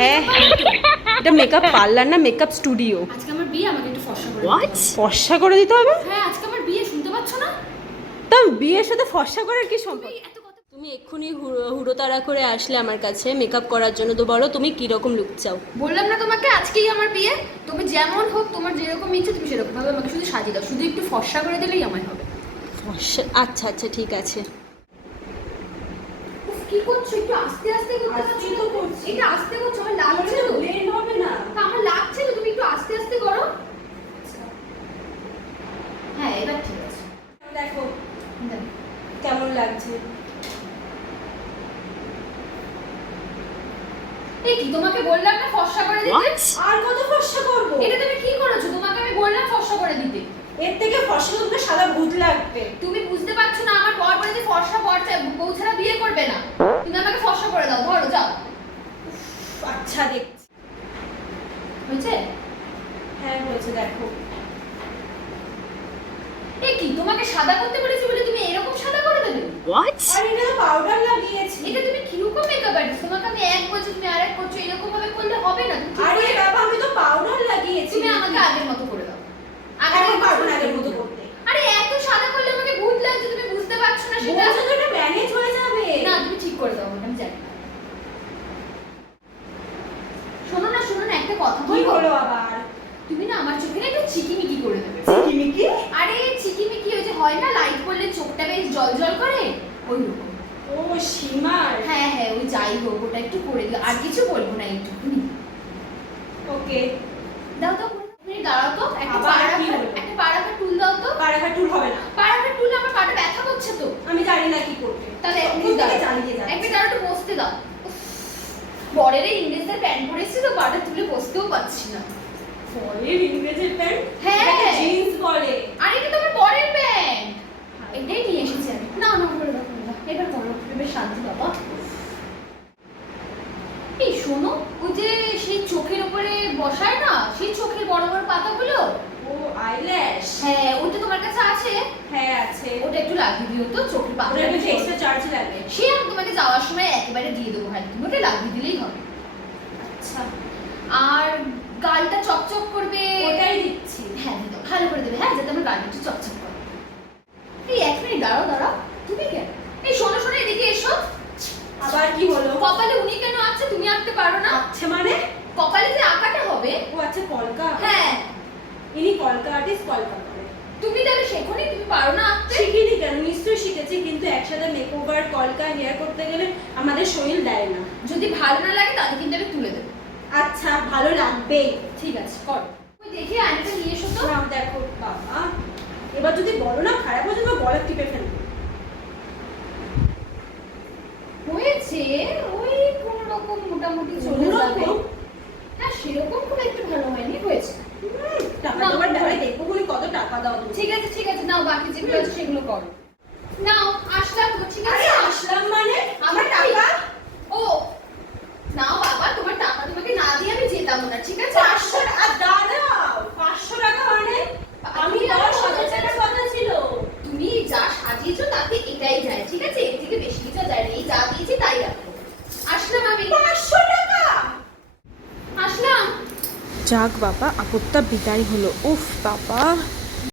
হ্যাঁ হ্যাঁ এটা মেকআপ পার্লার না মেকআপ স্টুডিও আজকে আমার বিয়ে আমাকে একটু ফর্সা করে হোয়াট দিতে। হবে। ফর্সা করে দিতে হবে? হ্যাঁ আজকে আমার বিয়ে শুনতে পাচ্ছ না? তা বিয়ের সাথে ফর্সা করার কি সম্পর্ক? এত কথা তুমি এক্ষুনি হুড়ো- হুড়োতাড়া করে আসলে আমার কাছে মেকআপ করার জন্য। তো বলো তুমি কি রকম লুক চাও? বললাম না তোমাকে আজকেই আমার বিয়ে। তুমি যেমন হোক তোমার যেরকম ইচ্ছে তুমি সেরকম ভাবে আমাকে শুধু সাজিয়ে দাও। শুধু একটু ফর্সা করে দিলেই আমার হবে। ফর্সা আচ্ছা আচ্ছা ঠিক আছে। কি করছ? একটু আস্তে আস্তে করতে পারছ তো করছি। এটা আস্তে করছ আমার লাগছে তো। হবে না। তা আমার লাগছে তো তুমি একটু আস্তে আস্তে করো। হ্যাঁ এবার ঠিক আছে। দেখো কেমন লাগছে? এই কি তোমাকে বললাম না ফর্সা করে দিতে? আর কত ফর্সা করব? এটা তুমি কি করেছ? তোমাকে আমি বললাম ফর্সা করে দিতে। এর থেকে ফর্সা তো সাদা ভূত লাগবে। তুমি বুঝতে পারছ না আমার বর বলে যে ফর্সা বর চাই- বউ ছাড়া বিয়ে করবে না তুমি আমাকে ফর্সা করে দাও ধরো যাও আচ্ছা দেখ। হয়েছে? হ্যাঁ হয়েছে দেখো। এ কি তোমাকে সাদা করতে বলেছি বলে তুমি এরকম সাদা করে দেবে? আর এটা তো পাউডার লাগিয়েছি। এটা তুমি কীরকম মেকআপ আর্টিস্ট তোমাকে আমি এক বলছি তুমি আরেক করছ এরকম ভাবে করলে হবে না? আরে বাবা আমি তো পাউডার লাগিয়েছি। তুমি আমাকে আগের মতো করে দাও। পারব না শুরু আগের মতো করো। করতে আরে এত সাদা করলে আমাকে ভূত লাগছে তুমি বুঝতে পারছ না সেটা বলছো তো এটা ম্যানেজ হয়ে যাবে না তুমি ঠিক করে দাও আমাকে আমি জানি না শোনো না শোনো না একটা কথা বলব হলো আবার? তুমি না আমার চোখে না একটু চিকিমিকি করে দেবে। চিকিমিকি? আরে চিকিমিকি ওই যে হয় না লাইট পড়লে চোখটা বেশ জল জল করে? ওই রকম। ও সীমার। হ্যাঁ হ্যাঁ ওই যাই হোক ওটা একটু করে দিও। আর কিছু বলব না একটুখানি ওকে দাও তো তুমি দাঁড়াও তো একটা আবার পাড়া কি হলো? একটা পাড়াটা টুল দাও তো পাড়াঘা টুর হবে না পাড়াটা টুল আমার পাটা ব্যথা করছে তো আমি জানি না কি করতে তাহলে এক তখন মিনিট থেকে দাঁড়াও চালিয়ে যাচ্ছি। এক মিনিট দাঁড়াও একটু বসতে দাও উফ, বরের ইংরেজদের প্যান্ট পরেছি তো পাটা তুলে বসতেও পারছি না। বলের ইংরেজের প্যান্ট? হ্যাঁ। জিন্স বলে আর এটা তোমার বরের প্যান্ট। এটাই নিয়ে এসেছি আমি। না না করে করে দাও এবার করো বেশ শান্তি বাবা। এই শোনো ওই যে সেই চোখের উপরে বসায় না সেই চোখের বড় বড় পাতাগুলো? ও আইল্যাশ হ্যাঁ ওইটা তোমার কাছে আছে? হ্যাঁ ওটা লাগিয়ে দিও তো চোখের একটু এক্সট্রা চার্জ লাগে সে আমি তোমাকে যাওয়ার সময় একেবারে দিয়ে দেবো ভাই। তুমি ওটা লাগিয়ে দিলেই হবে। আচ্ছা। আর গালটা চকচক করবে? ওটাই দিচ্ছি। হ্যাঁ দাও। ভালো করে দেবে। হ্যাঁ যাতে আমার গালটা একটু চকচক করে। এই এক মিনিট দাঁড়াও দাঁড়াও। তুমি কেন এই শোনো শোনো এদিকে এসো। আবার কি হলো কপালে উনি কেন আছে তুমি আঁকতে পারো না? আচ্ছা মানে? কপালে যে আঁকাটা হবে? ও আচ্ছা কলকা। হ্যাঁ। ইনি কলকা আর্টিস্ট কলকা করে তুমি তাহলে শেখোনি তুমি পারো না আঁকতে শিখিনি কেন নিশ্চয়ই শিখেছি কিন্তু একসাথে মেকওভার কলকা হেয়ার করতে গেলে আমাদের শরীর দেয় না। যদি ভালো না লাগে তাহলে কিন্তু আমি তুলে দেবো। আচ্ছা ভালো লাগবে। ঠিক আছে করো। দেখি আয়নাটা নিয়ে এসো তো। দেখো বাবা। এবার যদি বলো না খারাপ হয়ে যাবে গলা টিপে ফেলব হয়েছে ওই কোন রকম মোটামুটি চলে যাবে। হ্যাঁ সেরকম খুব একটু ভালো হয়নি হয়েছে। টাকা তোমার দেখব কত টাকা দাও। ঠিক আছে ঠিক আছে নাও বাকি যেগুলো আছে সেগুলো করো। নাও আসলাম তো ঠিক আছে? আসলাম মানে? আমার টাকা? ও নাও বাবা তোমার টাকা তোমাকে না দিয়ে আমি যেতাম না ঠিক আছে? পাঁচশো টাকা দাঁড়াও পাঁচশো টাকা মানে? আমি আমার হাজার টাকার কথা ছিল। তুমি যা সাজিয়েছো তাতে এটাই যায় ঠিক আছে? এর থেকে বেশি কিছু যায় না এই যা দিয়েছি তাই রাখো। আসলাম আমি। পাঁচশো টাকা? আসলাম। যাক বাবা আপত্তা বিদায় হলো। উফ বাবা।